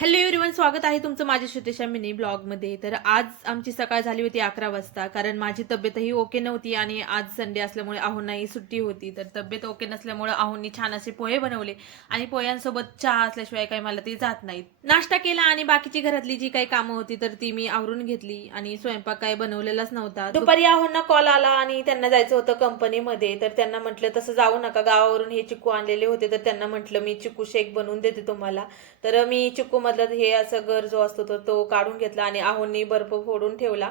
Hello everyone, स्वागत आहे तुमचं माझ्या श्रुतेशा मिनी ब्लॉगमध्ये. तर आज आमची सकाळ झाली होती 11 वाजता, कारण माझी तब्येतही ओके नव्हती आणि आज संडे असल्यामुळे आहोंनाही सुट्टी होती. तर तब्येत ओके नसल्यामुळे आहोंनी छान असे पोहे बनवले आणि पोह्यांसोबत चहा असल्याशिवाय काही मला ते जात नाहीत. नाश्ता केला आणि बाकीची घरातली जी काही कामं होती तर ती मी आवरून घेतली आणि स्वयंपाक काय बनवलेलाच नव्हता. दुपारी आहोंना कॉल आला आणि त्यांना जायचं होतं कंपनीमध्ये. तर त्यांना म्हटलं तसं जाऊ नका, गावावरून हे चिक्कू आणलेले होते तर त्यांना म्हटलं मी चिक्कू शेक बनवून देते तुम्हाला. तर मी चिक्कू मधलं हे असं गर जो असतो तर तो काढून घेतला आणि आहोंनी बर्फ फोडून ठेवला.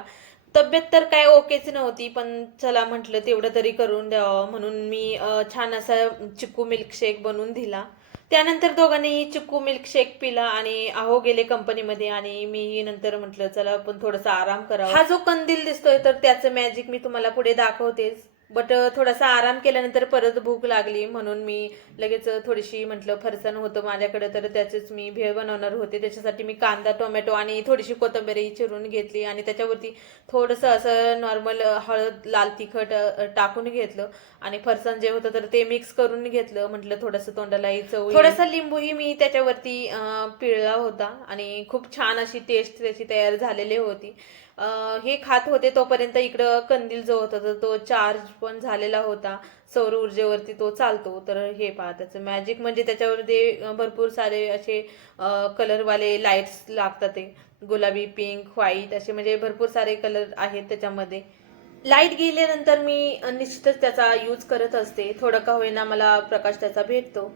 तब्येत तर काय ओकेच नव्हती, पण चला म्हटलं तेवढं तरी करून द्यावं म्हणून मी छान असा चिक्कू मिल्कशेक बनवून दिला. त्यानंतर दोघांनीही चिक्कू मिल्कशेक पिला आणि आहो गेले कंपनीमध्ये आणि मी नंतर म्हटलं चला आपण थोडासा आराम करावा. हा जो कंदील दिसतोय तर त्याचं मॅजिक मी तुम्हाला पुढे दाखवतेच. बट थोडासा आराम केल्यानंतर परत भूक लागली म्हणून मी लगेच थोडीशी म्हटलं फरसाण होतं माझ्याकडे तर त्याचेच मी भेळ बनवणार होते. त्याच्यासाठी मी कांदा, टोमॅटो आणि थोडीशी कोथिंबीर चिरून घेतली आणि त्याच्यावरती थोडंसं असं नॉर्मल हळद, लाल तिखट टाकून घेतलं आणि फरसाण जे होतं तर ते मिक्स करून घेतलं. म्हटलं थोडंसं तोंडालाही चव, थोडासा लिंबूही मी त्याच्यावरती पिळला होता आणि खूप छान अशी टेस्ट त्याची तयार झालेली होती. हे खात होते तोपर्यंत इकडं कंदील जो होता तर तो चार्ज पण झालेला होता. सौर ऊर्जेवरती तो चालतो. तर हे पहा त्याचं मॅजिक म्हणजे त्याच्यावरती भरपूर सारे असे कलरवाले लाईट्स लागतात. ते गुलाबी, पिंक, व्हाईट असे म्हणजे भरपूर सारे कलर आहेत त्याच्यामध्ये. लाईट गेल्यानंतर मी निश्चितच त्याचा यूज करत असते. थोडं का होईना मला प्रकाश त्याचा भेटतो.